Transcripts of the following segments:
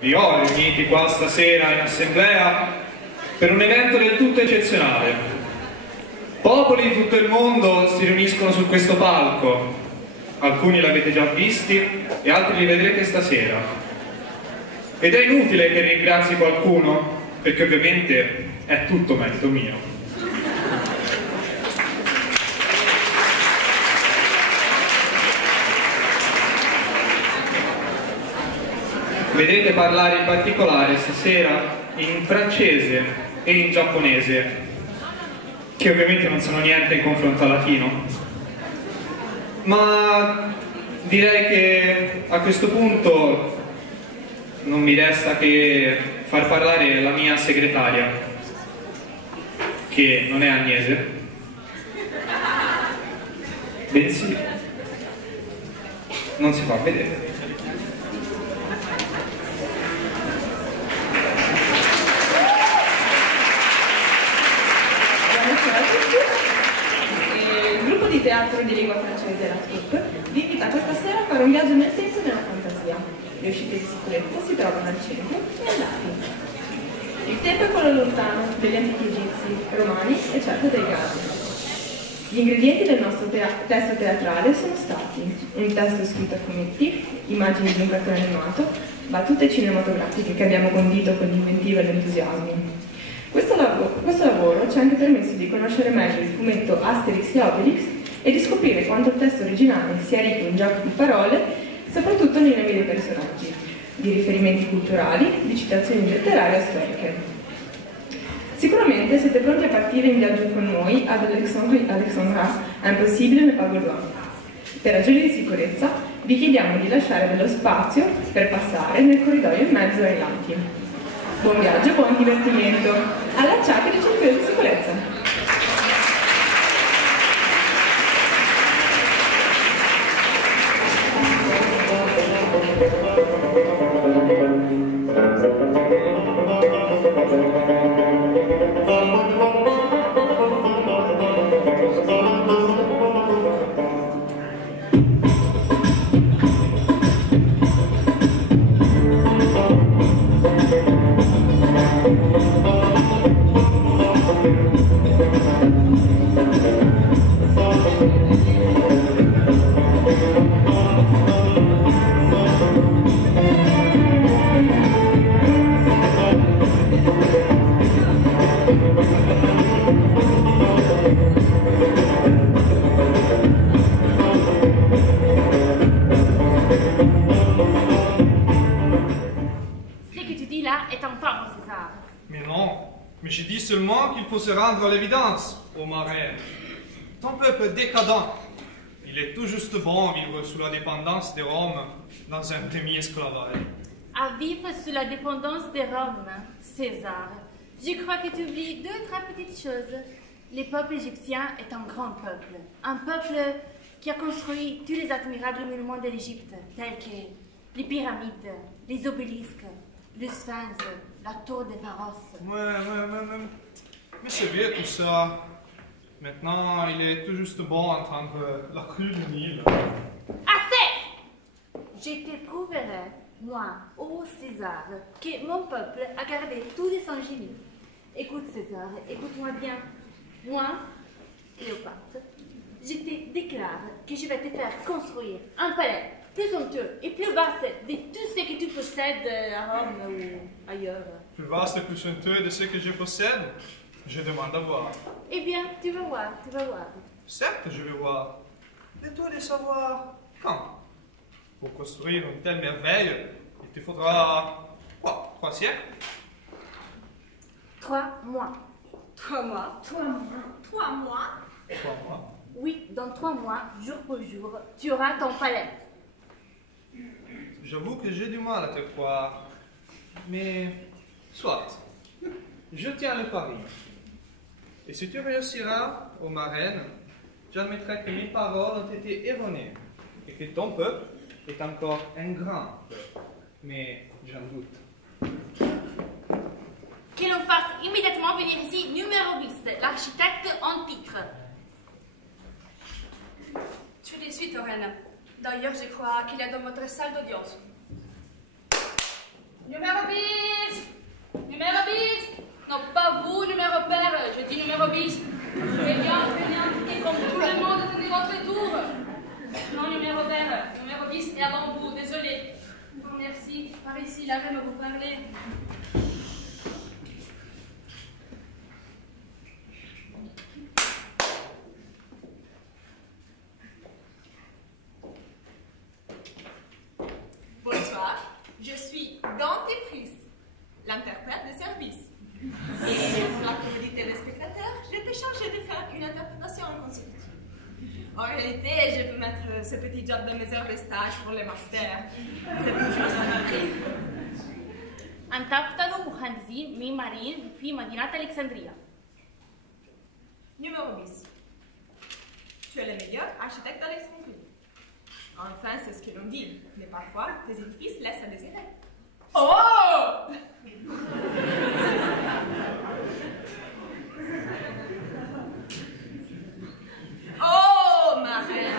Vi ho riuniti qua stasera in assemblea per un evento del tutto eccezionale. Popoli di tutto il mondo si riuniscono su questo palco. Alcuni l'avete già visti e altri li vedrete stasera. Ed è inutile che ringrazi qualcuno, perché ovviamente è tutto merito mio. Vedrete parlare in particolare stasera in francese e in giapponese, che ovviamente non sono niente in confronto al latino. Ma direi che a questo punto non mi resta che far parlare la mia segretaria, che non è Agnese, bensì non si fa vedere. Il teatro di lingua francese La Troupe vi invita questa sera a fare un viaggio nel tempo della fantasia. Le uscite di sicurezza si trovano al centro e ai lati. Il tempo è quello lontano degli antichi egizi, romani e certo dei greci. Gli ingredienti del nostro testo teatrale sono stati un testo scritto a fumetti, immagini di un cartone animato, battute cinematografiche che abbiamo condito con l'inventiva e l'entusiasmo. Questo lavoro ci ha anche permesso di conoscere meglio il fumetto Asterix e Obelix e di scoprire quanto il testo originale sia ricco in giochi di parole, soprattutto nei nomi dei personaggi, di riferimenti culturali, di citazioni letterarie e storiche. Sicuramente siete pronti a partire in viaggio con noi ad Alexandra, Impossibile ne pas Gaulois. Per ragioni di sicurezza vi chiediamo di lasciare dello spazio per passare nel corridoio in mezzo ai lati. Buon viaggio e buon divertimento! Allacciate le cinture di sicurezza! Mais je dis seulement qu'il faut se rendre à l'évidence, ô marraine. Ton peuple est décadent. Il est tout juste bon à vivre sous la dépendance de Rome dans un demi-esclavage. À vivre sous la dépendance de Rome, César. Je crois que tu oublies deux, trois petites choses. Le peuple égyptien est un grand peuple. Un peuple qui a construit tous les admirables monuments de l'Égypte, tels que les pyramides, les obélisques, le sphinx, la tour de Pharos. Mais c'est vieux tout ça. Maintenant, il est tout juste bon à entendre la crue du Nil. Assez! Je te prouverai, moi, ô César, que mon peuple a gardé tout de son génie. Écoute César, écoute-moi bien. Moi, Cléopâtre, je te déclare que je vais te faire construire un palais plus somptueux et plus vaste de tout ce que tu possèdes à Rome ou ailleurs. Plus vaste et plus somptueux de ce que je possède? Je demande à voir. Eh bien, tu vas voir, tu vas voir. Certes, je vais voir. Mais toi de savoir quand. Pour construire une telle merveille, il te faudra, quoi, 3 siècles? 3 mois. 3 mois? 3 mois? 3 mois? 3 mois? Oui, dans 3 mois, jour pour jour, tu auras ton palais. J'avoue que j'ai du mal à te croire. Mais, soit. Je tiens le pari. Et si tu réussiras, ô marraine, j'admettrai que mes paroles ont été erronées et que ton peuple est encore un grand peuple. Mais j'en doute. Que l'on fasse immédiatement venir ici numéro 10, l'architecte en titre. Tout de suite, Reine. D'ailleurs, je crois qu'il est dans votre salle d'audience. Numéro Et avant vous, désolé. Merci, par ici, là même vous parler. Bonsoir, je suis dentifrice, l'interprète de service. Et pour la commodité des spectateurs, j'étais chargée de faire une interprétation en consécutive. En réalité, je peux mettre ce petit job de mes heures de stage pour les masters. C'est toujours ça m'arrive. أنتفتنوا مهندسين معماريين في مدينة ألكسندرية. Numéro 10. Tu es le meilleur architecte d'Alexandrie. Enfin, c'est ce que l'on dit, mais parfois, tes édifices laissent à désirer. Oh! Oh, ma reine!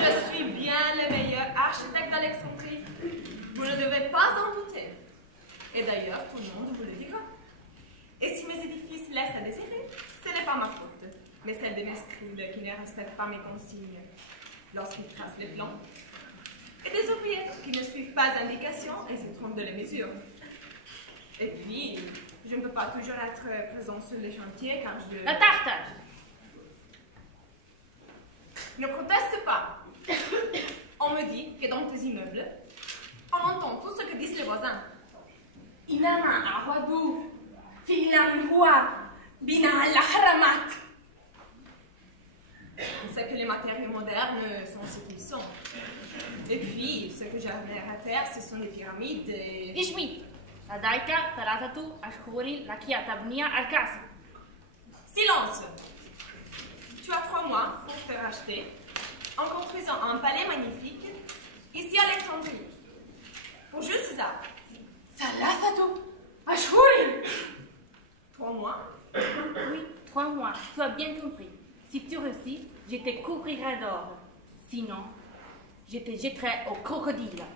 Je suis bien le meilleur architecte d'Alexandrie. Vous ne devez pas en douter. Et d'ailleurs, tout le monde vous le dira. Et si mes édifices laissent à désirer, ce n'est pas ma faute, mais celle de mes scribes qui ne respectent pas mes consignes lorsqu'ils tracent les plans, et des ouvriers qui ne suivent pas d'indications et se trompent de les mesures. Et puis, je ne peux pas toujours être présent sur les chantiers car je... La tartage. Ne proteste pas. On me dit que dans tes immeubles, on entend tout ce que disent les voisins. Inama awadu, filam hua, bina al-haramat. C'est que les matériaux modernes sont ce qu'ils sont. Et puis, ce que j'aimerais à faire, ce sont les pyramides et... إشمي لديك 3 أشهر لكي تبني الكأس. Silence! Tu as 3 mois pour te racheter en construisant un palais magnifique ici à Alexandrie. Pour juste ça. 3 أشهر. 3 mois? Oui, 3 mois, tu as bien compris. Si tu réussis, je te couvrirai d'or. Sinon, je te jetterai au crocodile.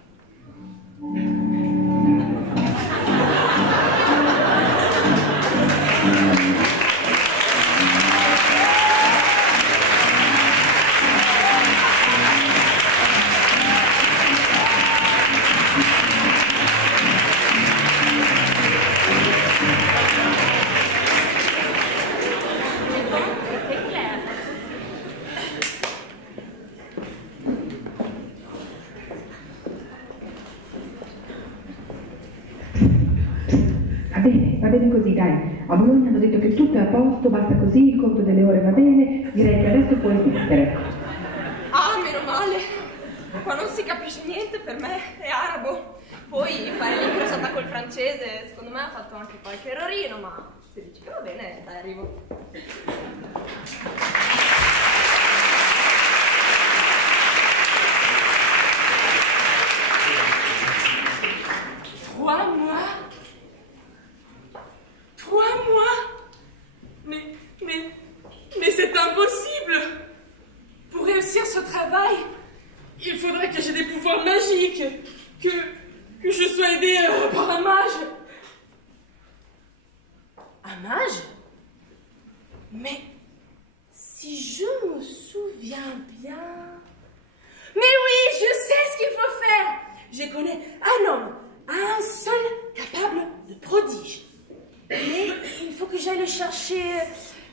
Va bene così, dai. A Bologna hanno detto che tutto è a posto, basta così, il conto delle ore va bene, direi che adesso puoi smettere. Ah, meno male. Qua non si capisce niente, per me è arabo. Poi fare l'incrociata col francese, secondo me ha fatto anche qualche errorino, ma se dici che va bene, dai, arrivo. 3 mois. 3 mois. Mais c'est impossible. Pour réussir ce travail, il faudrait que j'ai des pouvoirs magiques, que je sois aidée par un mage. Un mage? Mais si je me souviens bien... Mais oui, je sais ce qu'il faut faire. Je connais un homme, un seul capable de prodige. Mais il faut que j'aille le chercher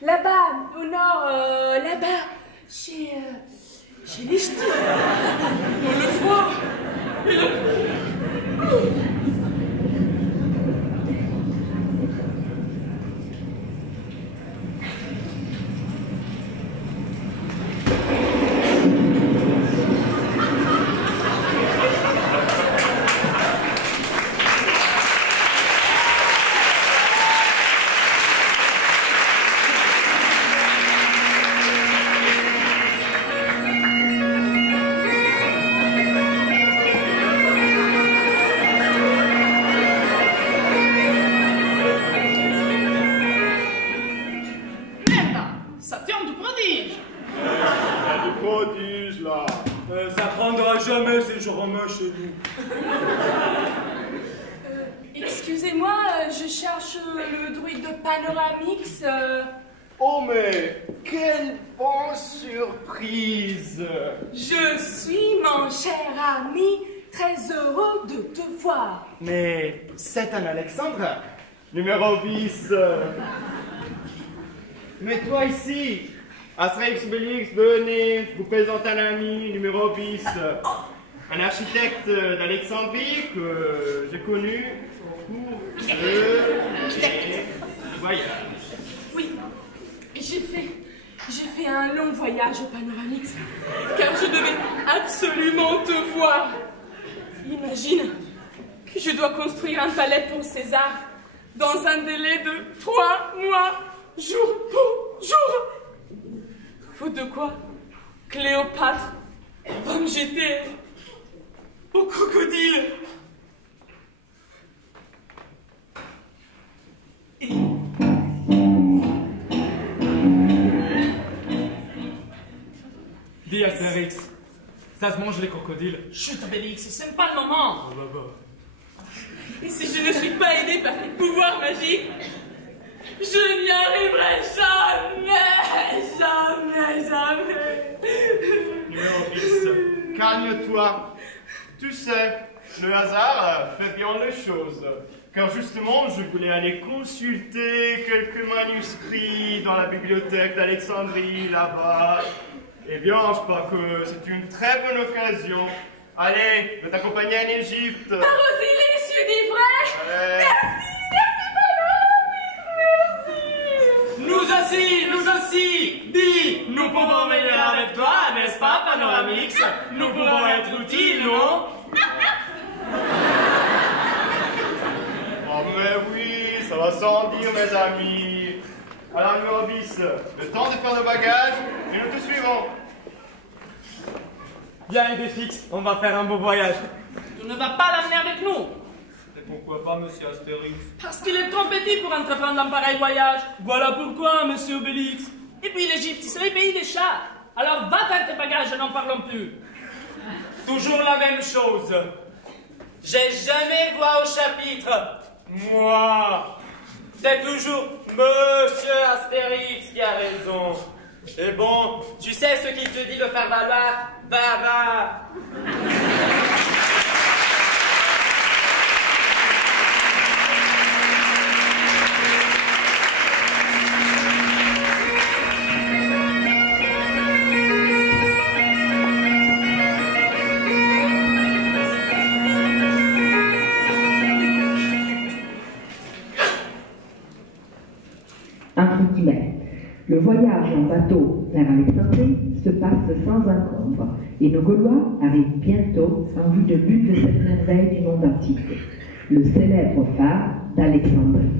là-bas, au nord, là-bas, chez les ch'tis. Dans le froid. Et le... Excusez-moi, je cherche le druide de Panoramix. Oh, mais quelle bonne surprise! Je suis, mon cher ami, très heureux de te voir. Mais c'est un Alexandre, numéro 10. Mais toi ici, Astérix Obélix, venez vous présenter un ami, numéro 10. Un architecte d'Alexandrie que j'ai connu au cours de voyage. Oui, j'ai fait un long voyage au Panoramix, car je devais absolument te voir. Imagine que je dois construire un palais pour César dans un délai de 3 mois, jour pour jour. Faute de quoi, Cléopâtre va me jeter au crocodile. Dis Astérix, ça se mange les crocodiles. Chut, Obélix, c'est pas le moment. Et si je ne suis pas aidé par les pouvoirs magiques, je n'y arriverai jamais. Numéro 10, calme-toi. Tu sais, le hasard fait bien les choses. Car justement, je voulais aller consulter quelques manuscrits dans la bibliothèque d'Alexandrie, là-bas. Eh bien, je crois que c'est une très bonne occasion. Allez, de t'accompagner en Égypte. Arroser les cieux des vrais. Merci. Nous aussi, dis, nous pouvons venir avec toi, n'est-ce pas, Panoramix? Nous pouvons être utiles, non? Oh, mais oui, ça va sans dire, mes amis. Alors, numéro 10, le temps de faire le bagage et nous te suivons. Bien, Idéfix, on va faire un beau voyage. Tu ne vas pas l'amener avec nous. Et pourquoi pas, monsieur Astérix? Parce qu'il est trop petit pour entreprendre un pareil voyage. Voilà pourquoi, monsieur Obélix. Et puis l'Égypte, c'est le pays des chats. Alors va faire tes bagages, n'en parlons plus. Toujours la même chose. J'ai jamais voix au chapitre. Moi. C'est toujours Monsieur Astérix qui a raison. Et bon, tu sais ce qu'il te dit de faire valoir? Va. Entre guillemets, le voyage en bateau vers Alexandrie se passe sans encombre et nos Gaulois arrivent bientôt en vue de l'une de ces merveilles du monde antique, le célèbre phare d'Alexandrie.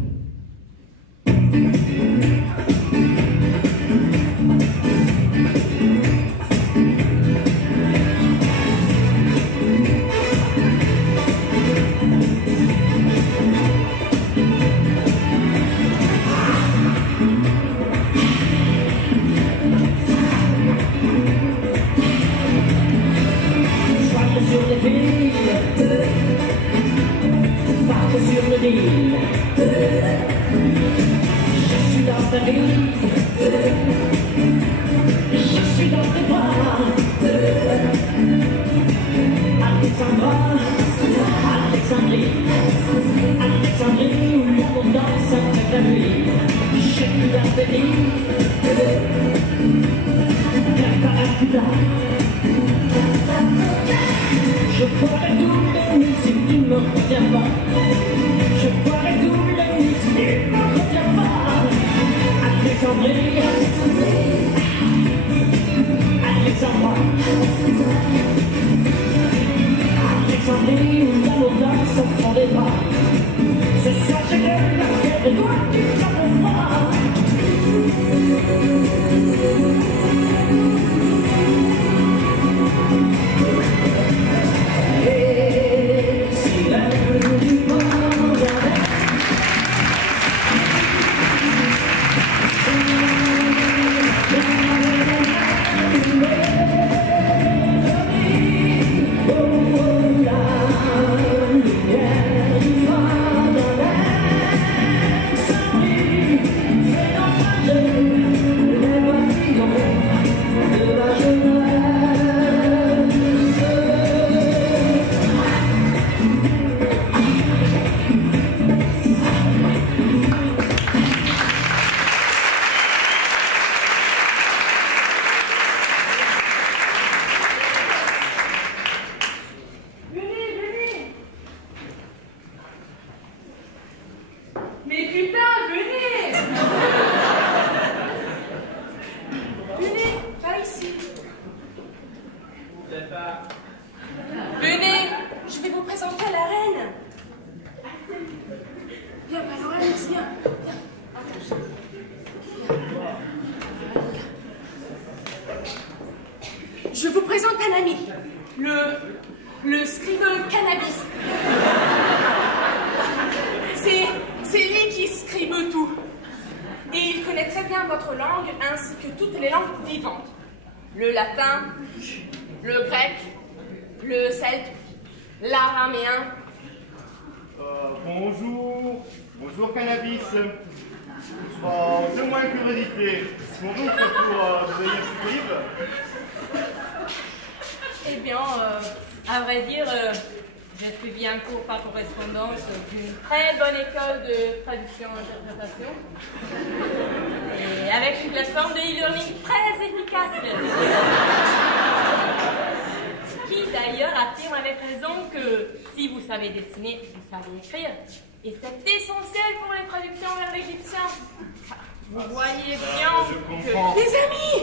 Yeah. viens. Je vous présente un ami, le scribe cannabis. C'est lui qui scribe tout. Et il connaît très bien votre langue ainsi que toutes les langues vivantes. Le latin, le grec, le celte, l'araméen. Bonjour Cannabis. De moins curiosité, bonjour pour devenir scribe. Eh bien, à vrai dire, j'ai suivi un cours par correspondance d'une très bonne école de traduction-interprétation et avec une plateforme de e-learning très efficace qui d'ailleurs affirme avec raison que si vous savez dessiner, vous savez écrire et c'est essentiel pour les traductions vers l'égyptien. Vous voyez bien que... Les amis!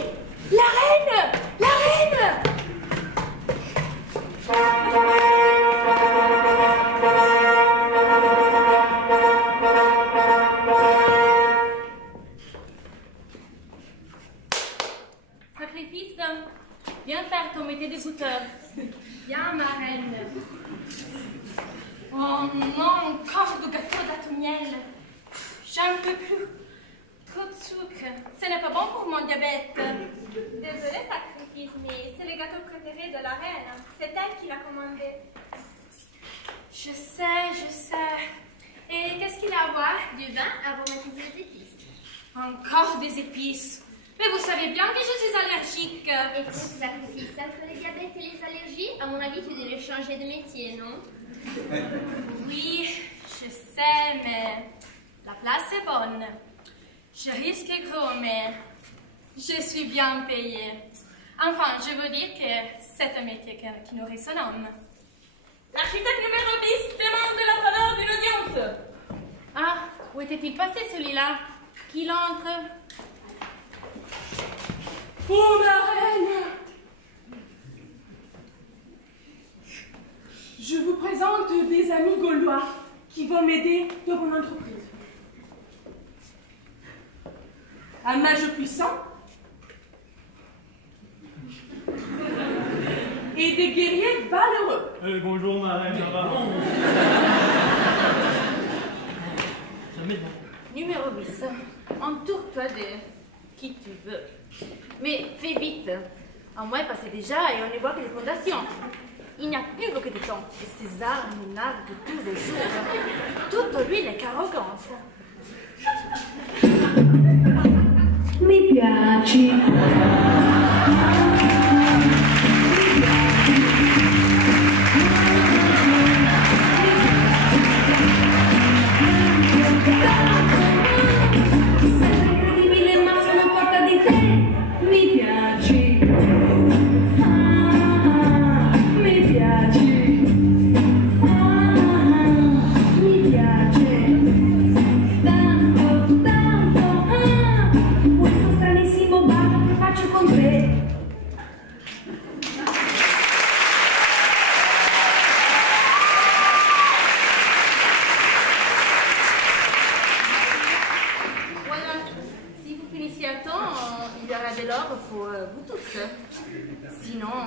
La reine! La reine! Sacrifice, viens faire tomber tes écouteurs. Viens, ma reine. Oh non, encore de gâteau d'atomiel. J'en peux plus. Trop de sucre. Ce n'est pas bon pour mon diabète. Désolée, Sacrifice, mais c'est le gâteau préféré de la reine. C'est elle qui l'a commandé. Je sais. Et qu'est-ce qu'il a à boire? Du vin aromatisé d'épices. Encore des épices. Mais vous savez bien que je suis allergique. Écoute, Sacrifice, entre le diabète et les allergies, à mon avis, tu devrais changer de métier, non? Oui, je sais, mais la place est bonne. Je risque gros, mais je suis bien payée. Enfin, je veux dire que c'est un métier qui nourrit son âme. L'architecte numéro 10 demande la faveur d'une audience. Ah, où était-il passé celui-là? Qu'il entre? Oh, ma reine! Je vous présente des amis gaulois qui vont m'aider dans mon entreprise. Un mage puissant et des guerriers valeureux. Bonjour ma reine, ça va? Numéro 10, entoure-toi de qui tu veux. Mais fais vite. Un mois est passé déjà et on ne voit que les fondations. Il n'y a plus beaucoup de temps. Et César nous nargue tous les jours. Toute lui n'est qu'arrogance. Mi piaci. Sei incredibile ma sono fatta di te. Mi piaci. Mi piaci. Mi piace. Tanto, tanto. Questo stranissimo bacio che faccio con te. Voilà, si vous finissez à temps, il y aura de l'or pour vous tous. Sinon,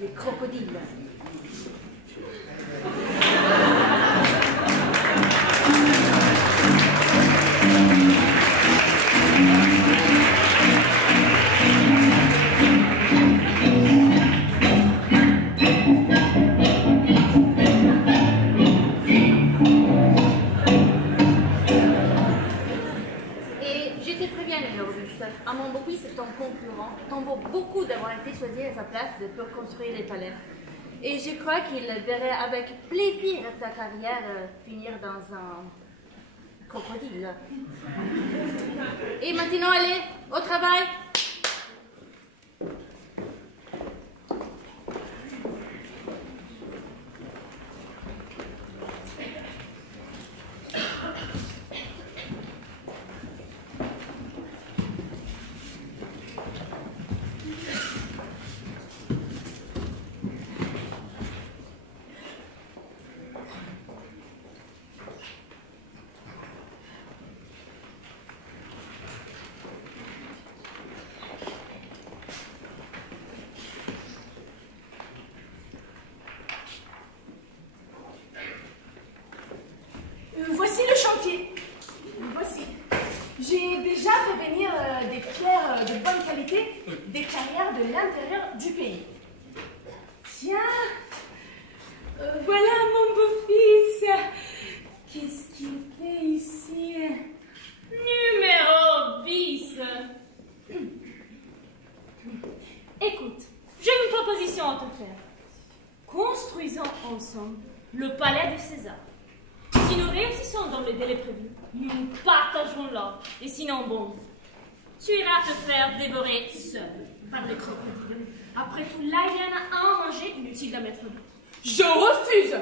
les crocodiles. Et je te préviens, numéro 10, à mon beau-fils, ton concurrent, t'en vaut beaucoup d'avoir été choisi à sa place pour construire les palais. Et je crois qu'il verrait avec plaisir ta carrière finir dans un crocodile. Et maintenant, allez, au travail! de bonne qualité des carrières de l'intérieur du pays. Tiens, voilà mon beau-fils. Qu'est-ce qu'il fait ici? Numéro 10. Écoute, j'ai une proposition à te faire. Construisons ensemble le palais de César. Si nous réussissons dans les délais prévus, nous partagerons l'or. Et sinon, bon, tu iras te faire dévorer seul par les crocodiles. Après tout, là, il y en a un à manger, inutile d'en mettre deux. Je refuse.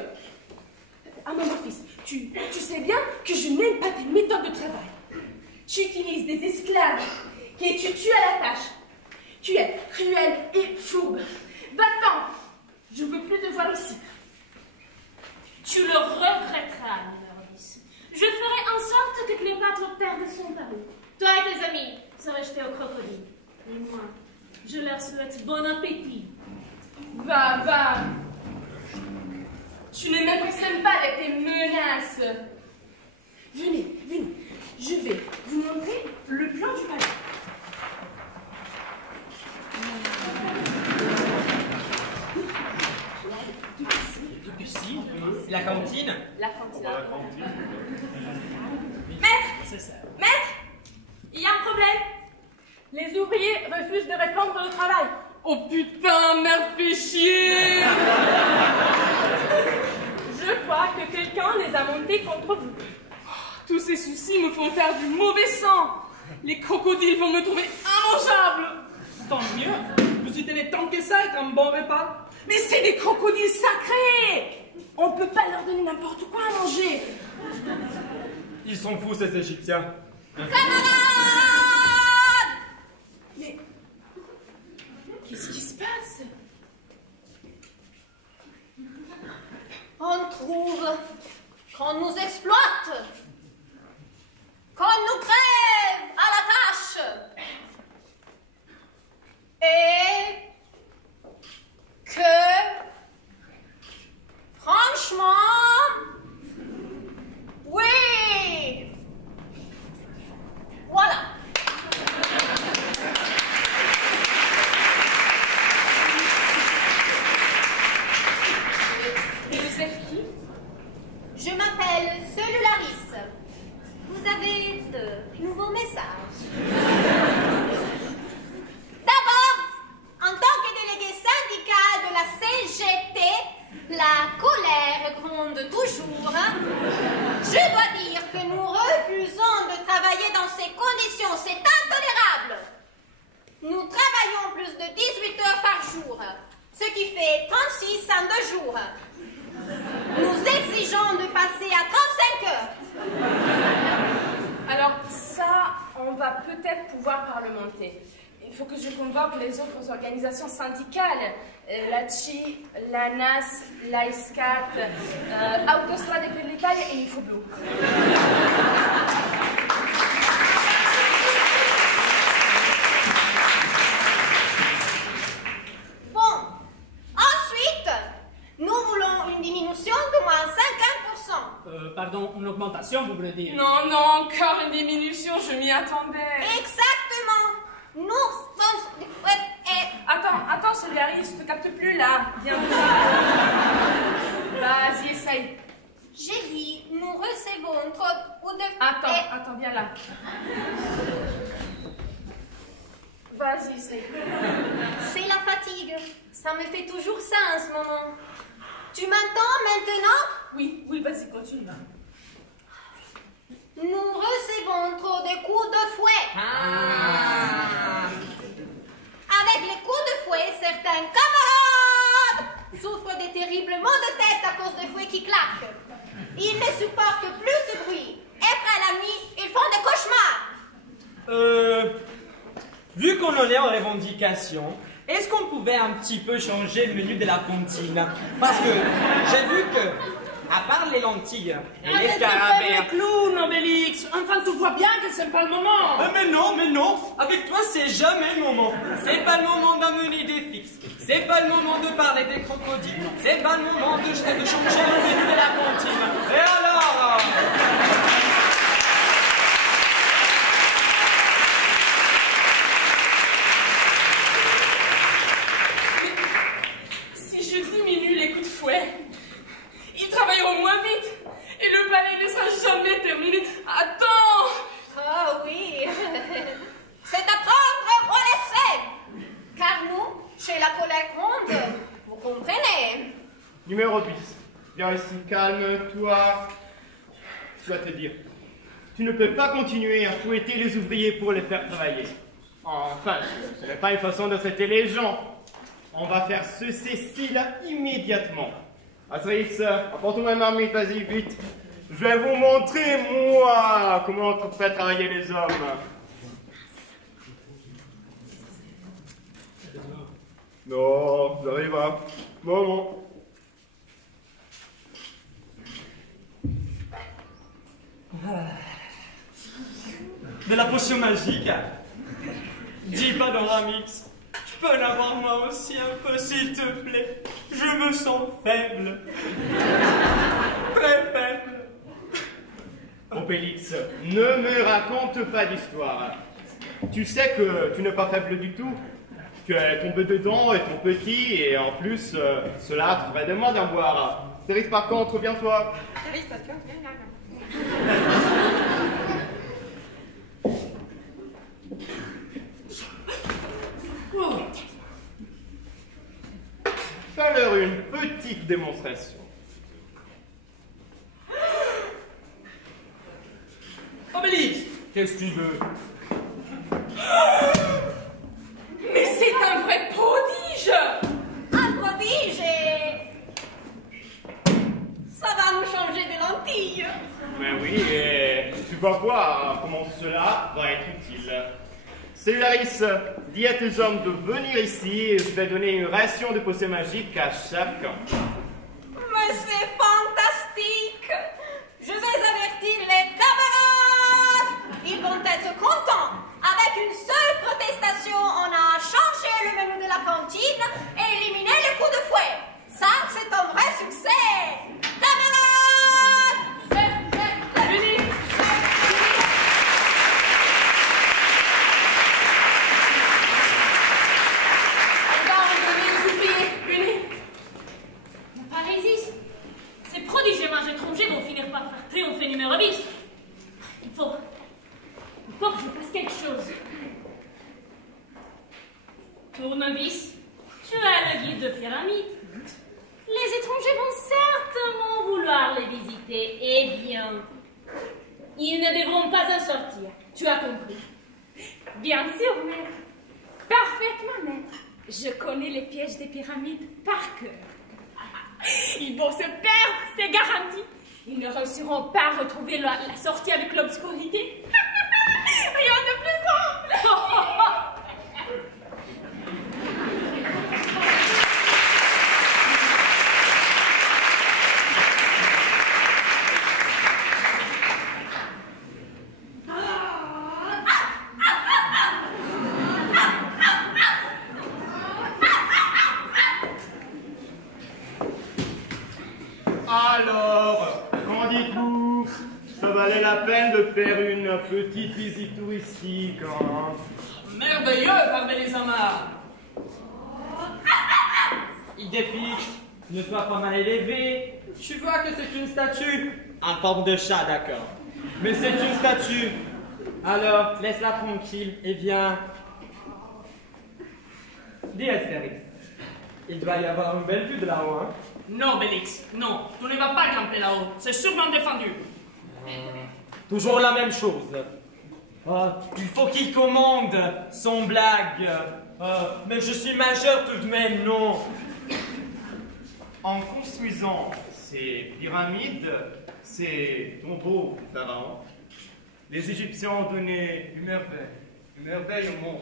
Ah, mon fils, tu sais bien que je n'aime pas tes méthodes de travail. Tu utilises des esclaves et tu tues à la tâche. Tu es cruel et fourbe. Va-t'en. Je ne veux plus te voir ici. Tu le regretteras, numéro 10. Je ferai en sorte que Cléopâtre perde son pari. Toi et tes amis serez jetés au crocodile. Et moi, je leur souhaite bon appétit. Va. Tu ne m'impressionnes pas avec tes menaces. Venez. Je vais vous montrer le plan du palais. Debussy, la cantine. La cantine. Maître, il y a un problème. Les ouvriers refusent de répondre au travail. Oh putain, merde, fait chier. Je crois que quelqu'un les a montés contre vous. Tous ces soucis me font faire du mauvais sang. Les crocodiles vont me trouver immangeable. Tant mieux. Vous y tenez tant que ça, être un bon repas. Mais c'est des crocodiles sacrés. On peut pas leur donner n'importe quoi à manger. Ils sont fous, ces Égyptiens. Camarades! Mais qu'est-ce qui se passe? On trouve qu'on nous exploite, qu'on nous crève à la tâche. Et que, franchement, oui, voilà. Et vous êtes qui? Je m'appelle Cellularis. Vous avez de nouveaux messages. D'abord, en tant que délégué syndical de la CGT, la colère gronde toujours. Je dois dire que nous refusons de travailler dans ces conditions. C'est intolérable. Nous travaillons plus de 18 heures par jour, ce qui fait 36 en 2 jours. Nous exigeons de passer à 35 heures. Alors ça, on va peut-être pouvoir parlementer. Il faut que je convoque les autres organisations syndicales. La CI, la NAS, l'AISCAT, Autostrade per l'Italia et l'IFOBLU. Bon, ensuite, nous voulons une diminution de moins 50%. Pardon, une augmentation, vous voulez dire? Non, encore une diminution, je m'y attendais. Exactement. Nous sommes... Attends, Cellularis, je te capte plus là. Viens. Vas-y, essaye. J'ai dit, nous recevons trop de... Attends, viens là. Vas-y, essaye. C'est la fatigue. Ça me fait toujours ça en ce moment. Tu m'entends maintenant? Oui, vas-y, continue. Nous recevons trop de coups de fouet. Avec les coups de fouet, certains camarades souffrent de terribles maux de tête à cause des fouets qui claquent. Ils ne supportent plus ce bruit. Et après la nuit, ils font des cauchemars. Vu qu'on en est en revendication, est-ce qu'on pouvait un petit peu changer le menu de la cantine? Parce que j'ai vu que, à part les lentilles et les scarabées... le clown, Obélix. Enfin, tu vois bien que c'est pas le moment. Mais non, avec toi c'est jamais le moment. C'est pas le moment d'amener des fixes. C'est pas le moment de parler des crocodiles. C'est pas le moment de changer le menu de la cantine. Et alors Viens ici, calme-toi. Je dois te dire, tu ne peux pas continuer à fouetter les ouvriers pour les faire travailler. Enfin, ce n'est pas une façon de traiter les gens. On va faire ceci là immédiatement. Asterix, apporte-moi une marmite, vas-y, vite. Je vais vous montrer, moi, comment on fait travailler les hommes. Non, vous arrivez pas. Bon. De la potion magique? Dis pas Doramix. Je peux en avoir moi aussi un peu, s'il te plaît. Je me sens faible. Très faible. Obélix, ne me raconte pas d'histoire. Tu sais que tu n'es pas faible du tout. Tu es tombé dedans et ton petit, et en plus, cela te ferait demander d'en boire. Astérix, par contre, viens-toi. Fais-leur une petite démonstration. Obélix, qu'est-ce que tu veux? Mais c'est un vrai prodige! Un prodige et... ça va nous changer de lentilles. Mais oui, et tu vas voir comment cela va être utile. Célaris, dis à tes hommes de venir ici et je vais donner une ration de potions magiques à chacun. Mais c'est fantastique! Je vais avertir les camarades! Ils vont être contents! Avec une seule protestation, on a changé le menu de la cantine et éliminé les coups de fouet. Ça, c'est un vrai succès! Camarades! Ces prodigieux étrangers vont finir par faire triompher numéro 10. Il faut que je fasse quelque chose. Tournevis, tu as le guide de pyramide. Les étrangers vont certainement vouloir les visiter. Eh bien, ils ne devront pas en sortir. Tu as compris? Bien sûr, maître. Parfaitement, maître. Je connais les pièges des pyramides par cœur. Ils vont se perdre, c'est garanti. Ils ne réussiront pas à retrouver la sortie avec l'obscurité. Rien de plus simple. Alors, qu'en dites-vous? Ça valait la peine de faire une petite visite touristique, hein? Merveilleux, parmi les amarres. Idée fixe, ne sois pas mal élevé. Tu vois que c'est une statue en forme de chat, d'accord. Mais c'est une statue. Alors, laisse-la tranquille et viens. Dis Astérix, il doit y avoir une belle vue de là-haut, hein? Non, Bélix, non. Tu ne vas pas grimper là-haut. C'est sûrement défendu. Toujours la même chose. Il faut qu'il commande, sans blague. Mais je suis majeur tout de même, non? En construisant ces pyramides, ces tombeaux du pharaon, les Égyptiens ont donné une merveille au monde.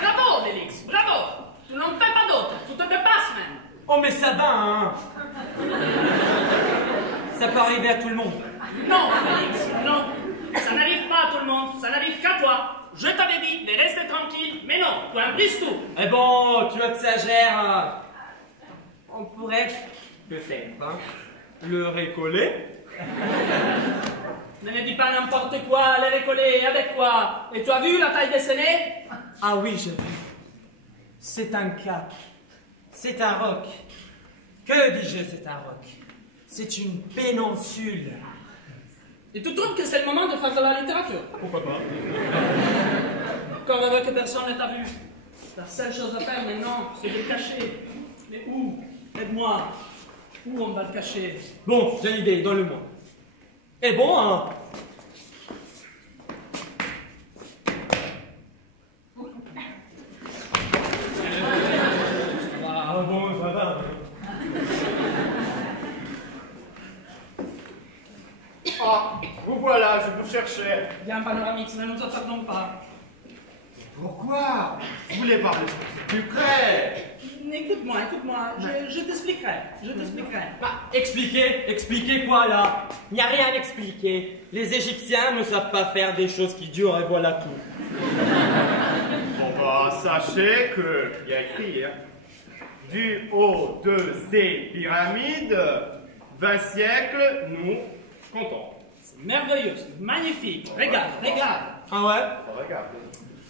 Bravo, Bélix, bravo. Tu n'en fais pas d'autres. Tu te dépasses même. Oh, mais ça va, hein? Ça peut arriver à tout le monde. Non, Bélix, non. Ça n'arrive pas à tout le monde. Ça n'arrive qu'à toi. Je t'avais dit de rester tranquille, mais non, tu imbrises tout. Eh bon, tu exagères. On pourrait, peut-être, hein, le récoller. Ne me dis pas n'importe quoi, les récoller avec quoi? Et tu as vu la taille des scellés? Ah oui, j'ai vu. C'est un cap. C'est un roc. Que dis-je, c'est un roc? C'est une péninsule. Et tu trouves que c'est le moment de faire de la littérature? Pourquoi pas? Encore heureux que personne ne t'a vu. La seule chose à faire maintenant, c'est de le cacher. Mais où? Aide-moi. Où on va le cacher? Bon, j'ai une idée, donne-le-moi. Et bon, hein? Ah bon, ça va. Ah, vous voilà, je vous cherchais. Viens, Panoramix, ne nous attardons pas. Pourquoi? Vous voulez voir les choses plus près? Écoute-moi, je t'expliquerai, Bah, expliquer quoi là? Il n'y a rien à expliquer. Les Égyptiens ne savent pas faire des choses qui durent et voilà tout. Bon bah, sachez qu'il y a écrit, hein, du haut de ces pyramides, 20 siècles, nous comptons. C'est merveilleux, c'est magnifique. Regarde. Ah ouais? Regarde.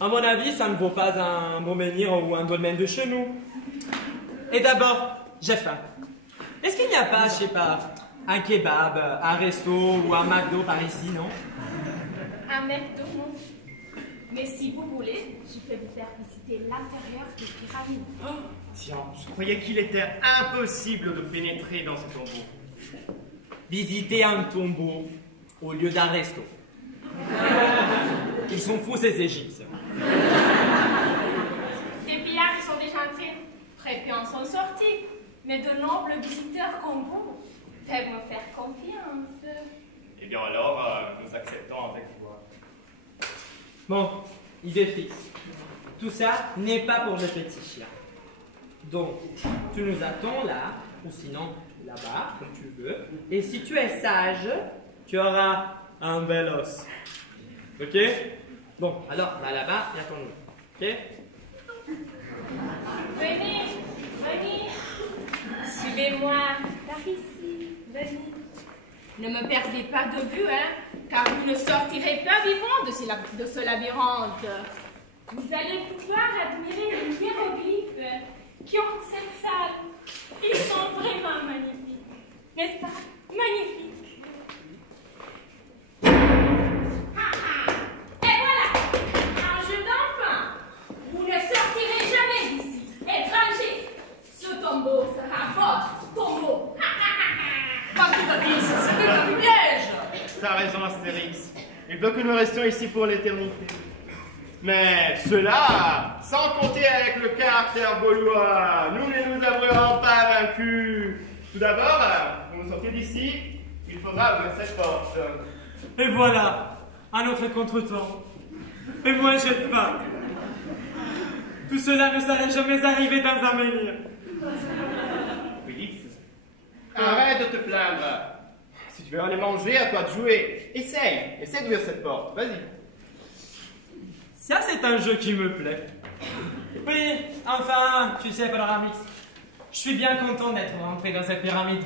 À mon avis, ça ne vaut pas un bon menhir ou un dolmen de chez nous. Et d'abord, j'ai faim. Est-ce qu'il n'y a pas, je sais pas, un kebab, un resto ou un McDo par ici, non? Un McDo, non. Mais si vous voulez, je peux vous faire visiter l'intérieur des pyramides. Oh, tiens, je croyais qu'il était impossible de pénétrer dans ce tombeau. Visiter un tombeau au lieu d'un resto. Ils sont fous, ces Égyptiens. Les pillards sont déjà entrés. Très peu en sont sortis. Mais de nobles visiteurs comme vous peuvent me faire confiance. Eh bien alors, nous acceptons avec joie. Bon, idée fixe. Tout ça n'est pas pour le petit chien. Donc, tu nous attends là, ou sinon là-bas, comme tu veux. Et si tu es sage, tu auras un bel os. Ok? Bon, alors, là, là-bas, et attends-nous. Ok? Venez. Suivez-moi par ici. Venez. Ne me perdez pas de vue, hein, car vous ne sortirez pas vivant de ce labyrinthe. Vous allez pouvoir admirer les hiéroglyphes qui ont cette salle. Ils sont vraiment magnifiques. N'est-ce pas? Magnifiques. Et voilà, un jeu d'enfant. Vous ne sortirez jamais d'ici. Étrangers, ce tombeau sera votre tombeau. Pas tout à fait, c'était un piège. T'as raison, Astérix. Il veut que nous restions ici pour l'éternité. Mais cela, sans compter avec le caractère gaulois, nous ne nous avouerons pas vaincus. Tout d'abord, pour nous sortir d'ici, il faudra ouvrir cette porte. Et voilà, un autre contretemps. Et moi, j'ai faim. Tout cela ne serait jamais arrivé dans un menhir. Félix, arrête de te plaindre. Si tu veux aller manger, à toi de jouer. Essaye d'ouvrir cette porte. Vas-y. Ça, c'est un jeu qui me plaît. Oui, enfin, tu sais, Panoramix, je suis bien content d'être rentré dans cette pyramide.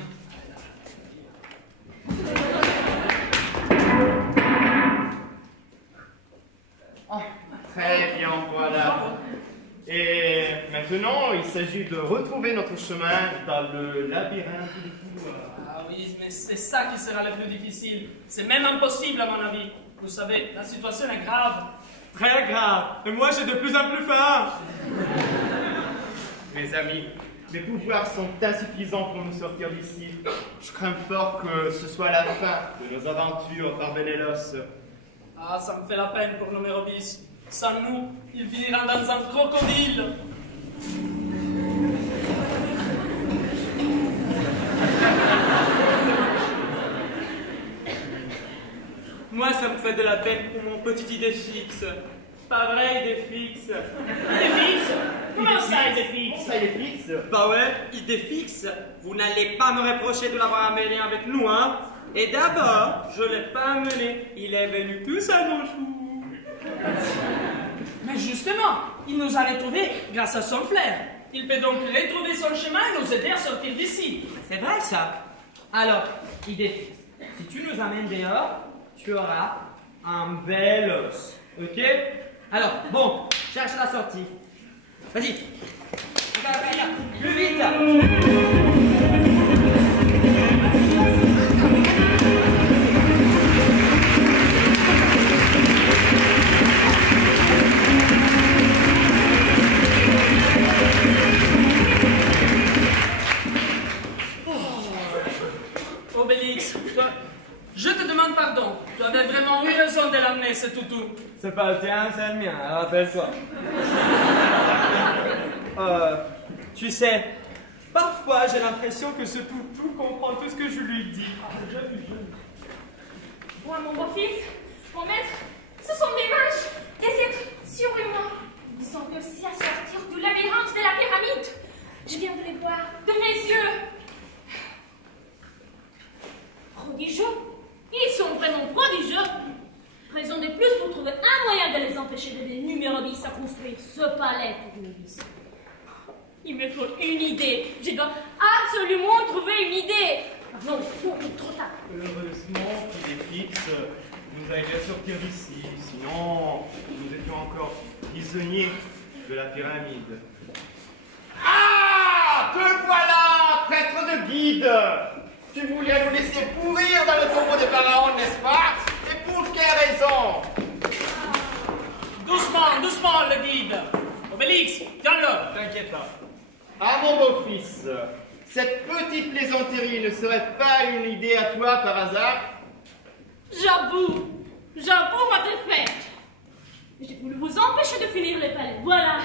Oh, très bien, voilà. Et maintenant, il s'agit de retrouver notre chemin dans le labyrinthe du pouvoir. Ah oui, mais c'est ça qui sera le plus difficile. C'est même impossible à mon avis. Vous savez, la situation est grave. Très grave. Et moi, j'ai de plus en plus faim. Mes amis, les pouvoirs sont insuffisants pour nous sortir d'ici. Je crains fort que ce soit la fin de nos aventures par Benelos. Ah, ça me fait la peine pour nos Mérobis. Sans nous, il finira dans un crocodile. Moi, ça me fait de la peine pour mon petit idée fixe. Pas vrai, idée fixe. Idée fixe? Comment ça, idée fixe? Ça, il est fixe. Bah ouais, idée fixe. Vous n'allez pas me reprocher de l'avoir amené avec nous, hein. Et d'abord, je l'ai pas amené. Il est venu tout seul, mon chou. Mais justement, il nous a retrouvés grâce à son flair. Il peut donc retrouver son chemin et nous aider à sortir d'ici. C'est vrai, ça. Alors, idée fixe. Si tu nous amènes dehors, tu auras un bel os. Ok? Alors, bon, cherche la sortie. Vas-y. Plus vite. Obélix, toi, je te demande pardon. Tu avais vraiment eu raison de l'amener, ce toutou. C'est pas le tien, c'est le mien, rappelle-toi. Tu sais, parfois j'ai l'impression que ce toutou comprend tout ce que je lui dis. Moi, mon beau-fils, mon maître, ce sont mes mages, des êtres surhumains. Ils ont réussi à sortir du labyrinthe de la pyramide. Je viens de les voir de mes yeux. Prodigieux. Ils sont vraiment prodigieux. Raison de plus pour trouver un moyen de les empêcher de les numéro 10 à construire ce palais pour Nubis. Il me faut une idée. Je dois absolument trouver une idée. Non, trop tard. Heureusement qu'il est fixe, nous a aidé à sortir d'ici. Sinon, nous étions encore prisonniers de la pyramide. Ah! Te voilà, prêtre de guide! Tu voulais nous laisser pourrir dans le tombeau des pharaons, n'est-ce pas? Et pour quelle raison? Doucement, doucement, le guide. Obélix, tiens-le. T'inquiète pas. Ah, mon beau-fils, cette petite plaisanterie ne serait pas une idée à toi par hasard? J'avoue ma défaite. J'ai voulu vous empêcher de finir les palais, voilà.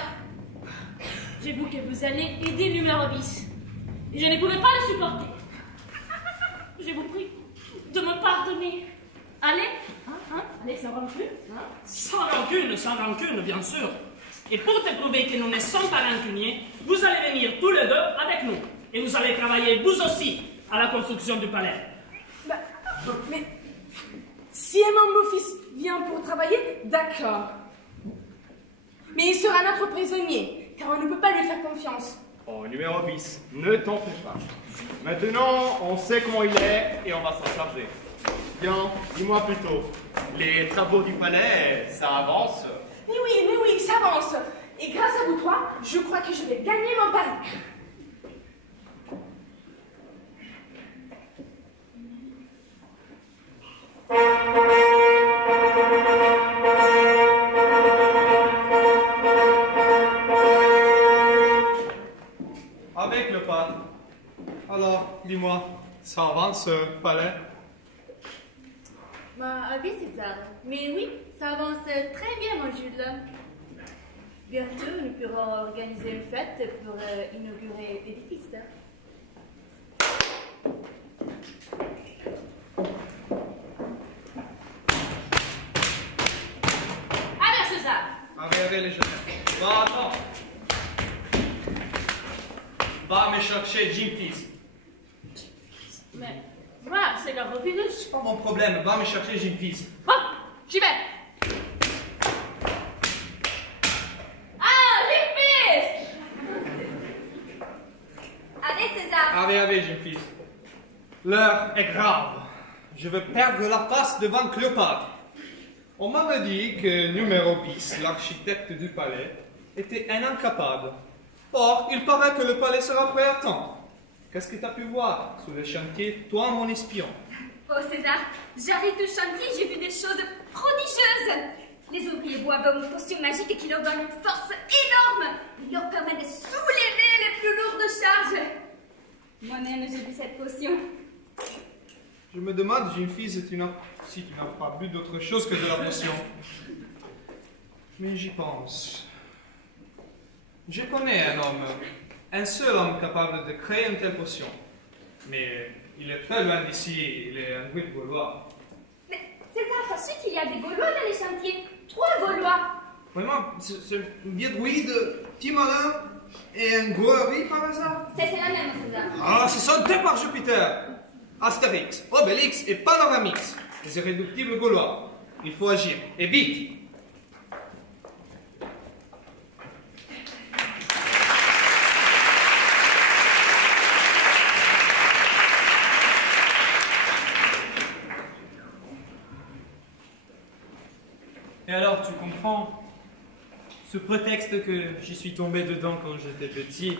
J'ai vu que vous allez aider numéro 10. Et je ne pouvais pas le supporter. Je vous prie de me pardonner. Allez, allez, sans rancune. Sans rancune, bien sûr. Et pour te prouver que nous ne sommes pas rancuniers, vous allez venir tous les deux avec nous. Et vous allez travailler vous aussi à la construction du palais. Mais si mon beau-fils vient pour travailler, d'accord. Mais il sera notre prisonnier, car on ne peut pas lui faire confiance. Oh, numéro 10, ne t'en fais pas. Maintenant, on sait comment il est et on va s'en charger. Bien, dis-moi plutôt, les travaux du palais, ça avance? Mais oui, ça avance. Et grâce à vous trois, je crois que je vais gagner mon pari. Avec le pâtre. Alors, dis-moi, ça avance ce palais? Oui, César. Mais oui, ça avance très bien, mon Jules. Bientôt, nous pourrons organiser une fête pour inaugurer l'édifice. Allez, César. Allez, les jeunes. Va, attends. Va me chercher Jim Fils. Mais, voilà, c'est la refuse. C'est pas mon problème, va me chercher Jim Fils. Bon, j'y vais. Allez, César. Allez, Jim Fils. L'heure est grave. Je veux perdre la face devant Cléopâtre. On m'avait dit que numéro 10, l'architecte du palais, était un incapable. Or, il paraît que le palais sera prêt à temps. Qu'est-ce que tu as pu voir sur le chantier, toi, mon espion? Oh, César, j'arrive du chantier, j'ai vu des choses prodigieuses. Les ouvriers boivent une potion magique qui leur donne une force énorme. Il leur permet de soulever les plus lourdes charges. Moi-même, j'ai bu cette potion. Je me demande, Jim Fils, si tu n'as pas bu d'autre chose que de la potion. Mais j'y pense. Je connais un seul homme capable de créer une telle potion. Mais il est très loin d'ici, il est un druide gaulois. Mais César, sachez qu'il y a des Gaulois dans les chantiers. 3 Gaulois. Vraiment, c'est un vieux druide, petit malin, et un gaulois par hasard? C'est la même, César. Ah, c'est sauté par Jupiter! Astérix, Obélix et Panoramix, les irréductibles gaulois. Il faut agir, et vite! Et alors, tu comprends? sous prétexte que je suis tombé dedans quand j'étais petit,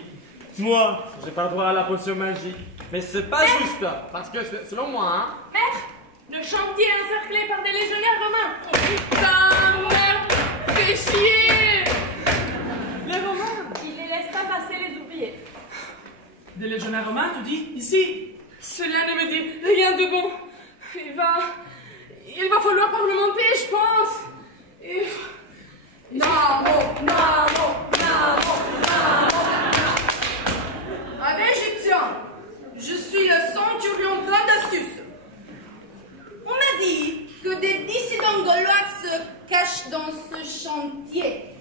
moi, j'ai pas droit à la potion magique. Mais c'est pas juste, parce que selon moi, hein... Maître, le chantier est encerclé par des légionnaires romains. Oh putain, merde, fais chier. Les Romains? Il les laisse pas passer les ouvriers. Des légionnaires romains, tu dis? Ici? Cela ne me dit rien de bon. Il va falloir parlementer, je pense. Abbé égyptien, je suis le centurion plein d'astuces. On m'a dit que des dissidents gaulois se cachent dans ce chantier.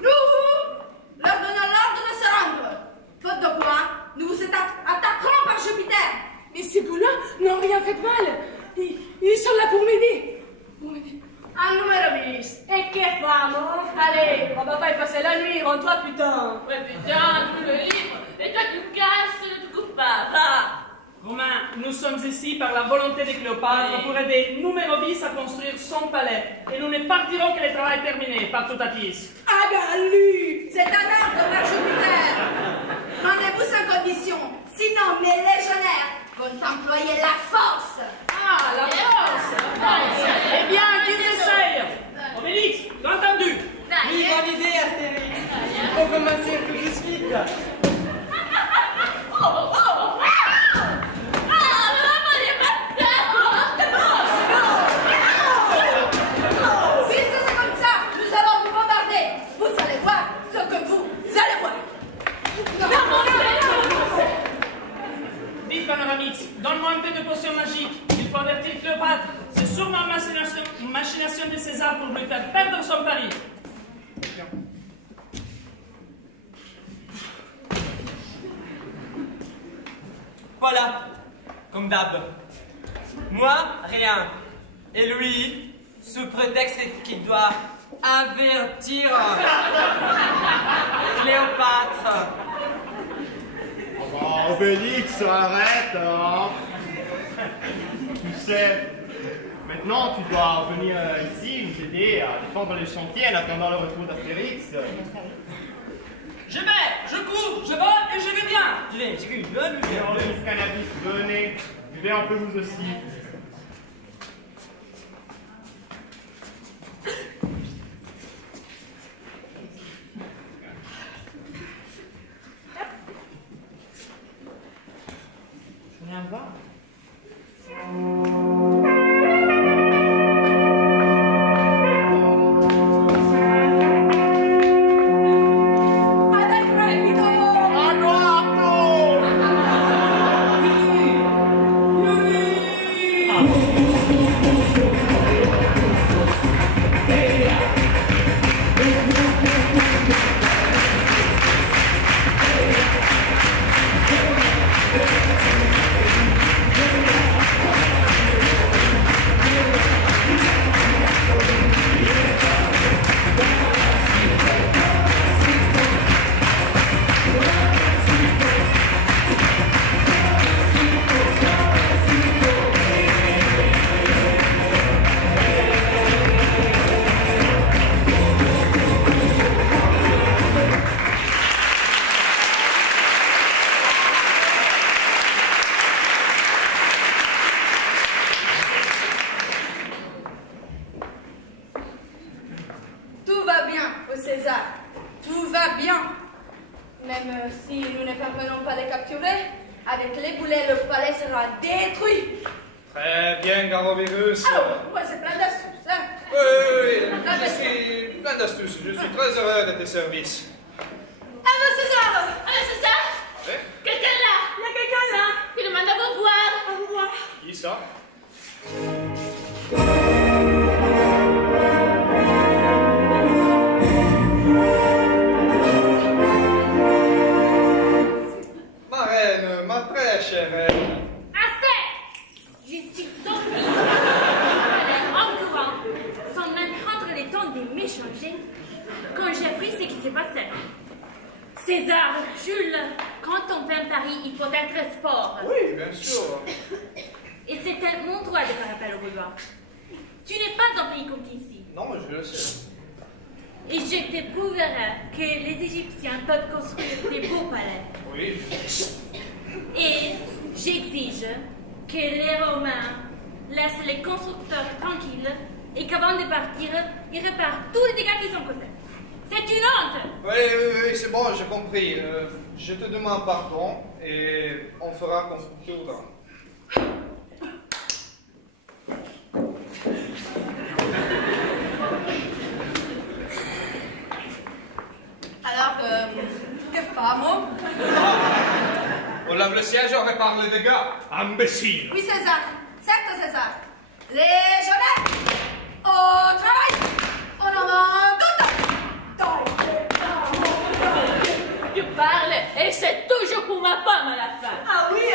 Nous leur donnons l'ordre de se rendre. Faute de quoi, nous vous attaquerons par Jupiter. Mais ces gars-là n'ont rien fait de mal. Ils sont là pour m'aider. Un numéro 10. Et que famo? Allez, on va pas y passer la nuit, rends-toi putain. Ouais, putain, tu le livre. Et toi, tu casses, ne te coupe pas. Va. Romains, nous sommes ici par la volonté de Cléopâtre pour aider numéro 10 à construire son palais. Et nous ne partirons que le travail terminé, par tout à Tis. Agalu, C'est un ordre par Jupiter. Rendez-vous sans condition. Sinon, mes légionnaires vont employer la force. Ah, la force. Eh bien, qui essaye? Obélix, tu as entendu? Oui, bonne idée, Astérix. Il faut commencer tout de suite. Puisque c'est comme ça, nous allons vous bombarder. Vous allez voir ce que vous allez voir. Dites, Panoramix, donne-moi un peu de potion magique. Il faut avertir Cléopâtre. C'est sûrement une machination de César pour lui faire perdre son pari. Voilà, comme d'hab. Moi, rien. Et lui, sous prétexte qu'il doit avertir Cléopâtre. Oh bah, Obélix, arrête, hein. Tu sais, maintenant tu dois venir ici nous aider à défendre les chantiers en attendant le retour d'Astérix. Je vais, je cours, je vole et je reviens. Miss Cannabis, venez, buvez un peu vous aussi. Je viens voir. Avec les boulets, le palais sera détruit. Très bien, Garovirus. Alors, ouais, c'est plein d'astuces, hein. Oui, je suis plein d'astuces. Je suis très heureux de tes services. Allô, César! Allez, c'est ça? Oui? Quelqu'un là? Il y a quelqu'un là. Il demande à vous voir. À vous voir. Qui ça? Ma reine, ma très chère reine. Assez! Je suis sortie en courant, sans même prendre le temps de m'échanger, quand j'ai appris ce qui s'est passé. César, Jules, quand on fait un pari, il faut être sport. Oui, bien sûr. Et c'était mon droit de faire appel au Gaulois. Tu n'es pas un pays comme ici. Non, mais je le sais. Et je te prouverai que les Égyptiens peuvent construire des beaux palais. Oui. Et j'exige que les Romains laissent les constructeurs tranquilles et qu'avant de partir, ils réparent tous les dégâts qu'ils ont causés. C'est une honte! Oui, c'est bon, j'ai compris. Je te demande pardon et on fera constructeur. Alors, que famo? On lave le siège et on répare les dégâts. Imbécile! Oui, César. Certo, César. Les jeunes, au travail. On en a tout. Tu parles et c'est toujours pour ma femme à la fin. Ah oui,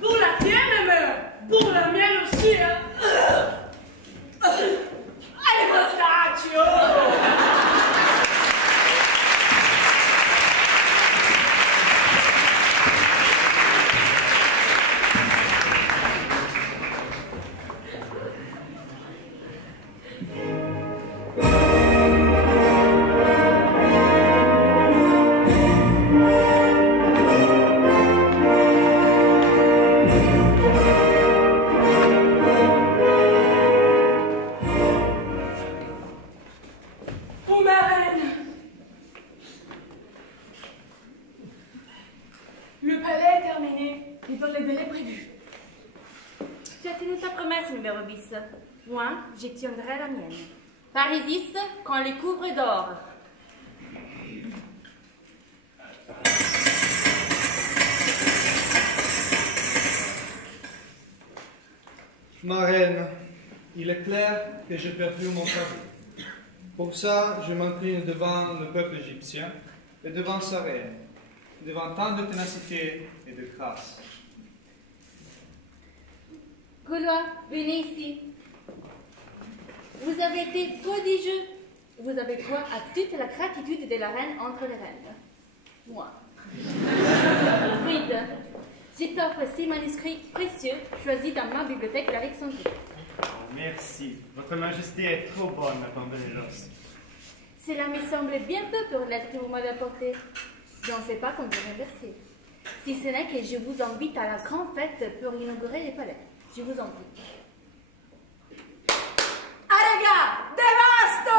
pour la tienne, mais pour la mienne aussi. Allez, Mostaccio! Moi, je tiendrai la mienne. Parisis qu'on les couvre d'or. Ma reine, il est clair que j'ai perdu mon pari. Pour ça, je m'incline devant le peuple égyptien et devant sa reine, devant tant de ténacité et de grâce. Gaulois, venez ici. Vous avez été prodigieux. Vous avez droit à toute la gratitude de la reine entre les reines. Moi. Bride, je t'offre ces manuscrits précieux choisis dans ma bibliothèque d'Alexandrie. Merci. Votre Majesté est trop bonne, Madame Benelos. Cela me semble bien peu pour l'être que vous m'avez apporté. Je ne sais pas comment vous remercier. Si ce n'est que je vous invite à la grande fête pour inaugurer les palais. Je vous en prie. Arega, devasto!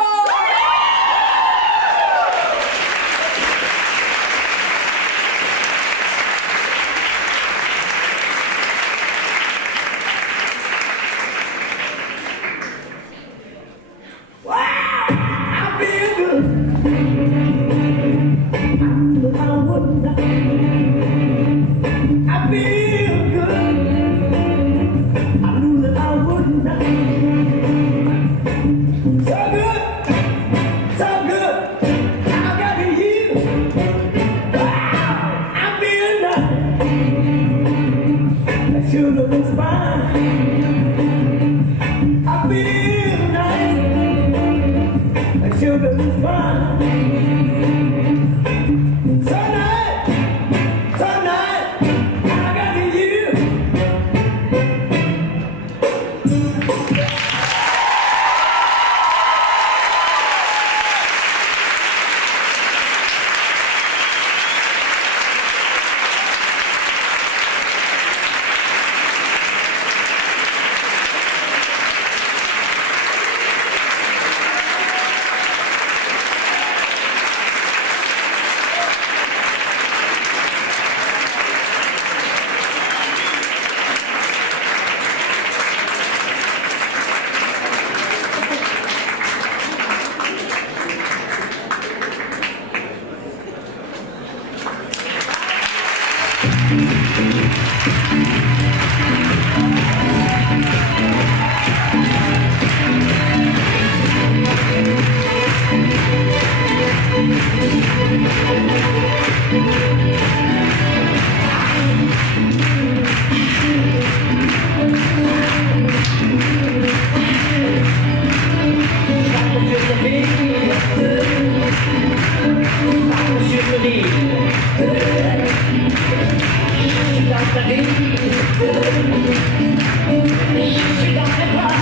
Je suis dans tes bras.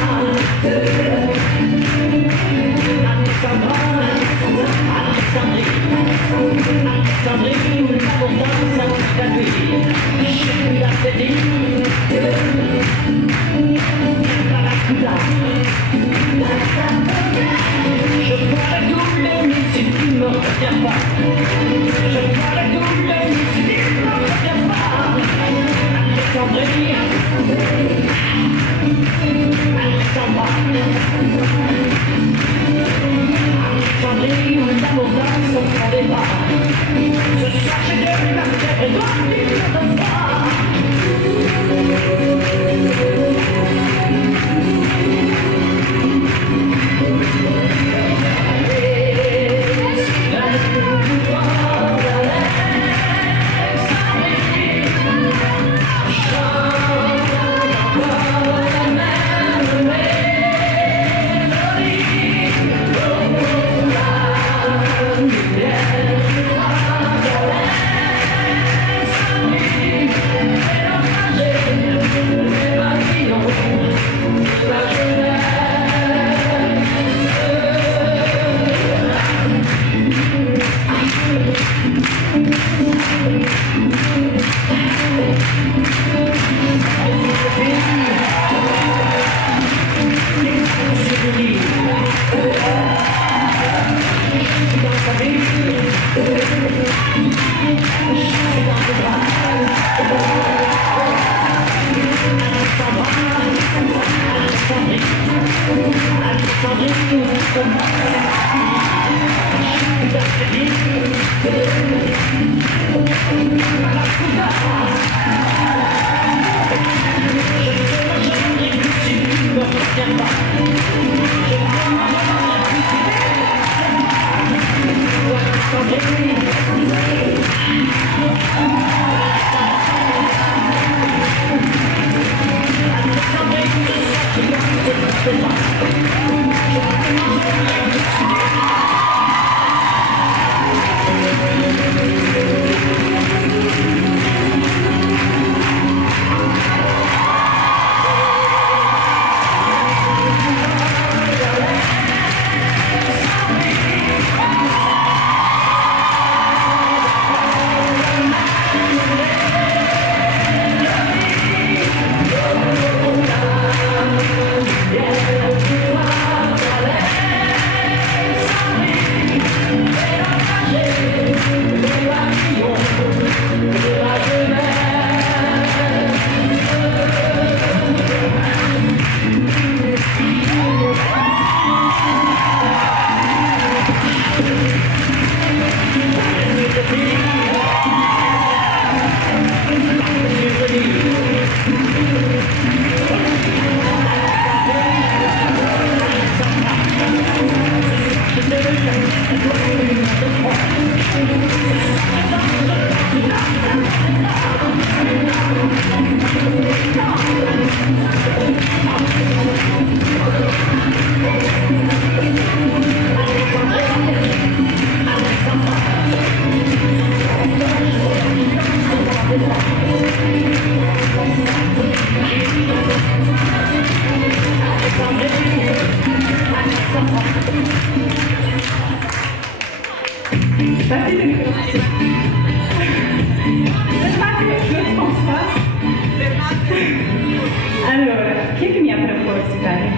Allora, chi è che mi ha proposto Italia?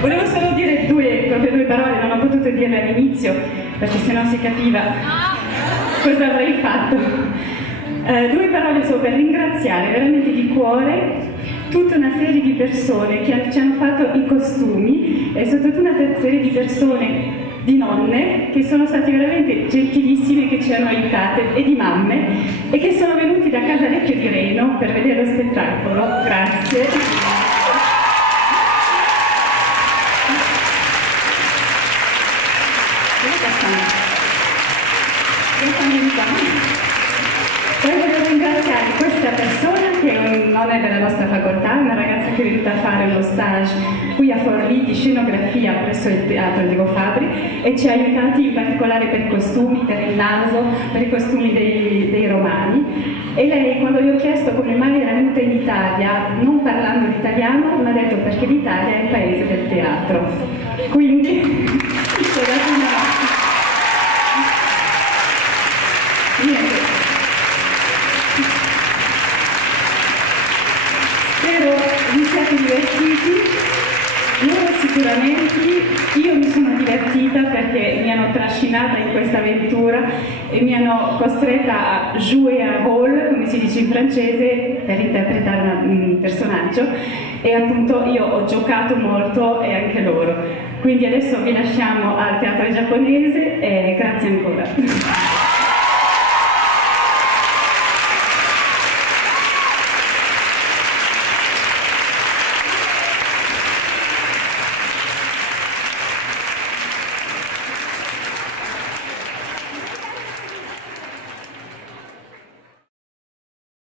Volevo solo dire proprio due parole, non ho potuto dirle all'inizio perché sennò si capiva cosa avrei fatto. Due parole solo per ringraziare veramente di cuore tutta una serie di persone che ci hanno fatto i costumi e soprattutto una serie di persone, di nonne, che sono state veramente gentilissime, che ci hanno aiutate, e di mamme, e che sono venuti da Casalecchio di Reno per vedere lo spettacolo. Grazie. Voglio ringraziare questa persona che non è della nostra facoltà, è una ragazza che è venuta a fare uno stage qui a Forlì di scenografia presso il teatro Diego Fabbri e ci ha aiutati in particolare per i costumi, per il naso, per i costumi dei romani. E lei, quando gli ho chiesto come mai era venuta in Italia, non parlando l'italiano, mi ha detto perché l'Italia è il paese del teatro. Quindi Spero vi siate divertiti. Loro sicuramente, io mi sono divertita perché mi hanno trascinata in questa avventura e mi hanno costretta a jouer un rôle, come si dice in francese, per interpretare un personaggio, e appunto io ho giocato molto e anche loro. Quindi adesso vi lasciamo al teatro giapponese e grazie ancora.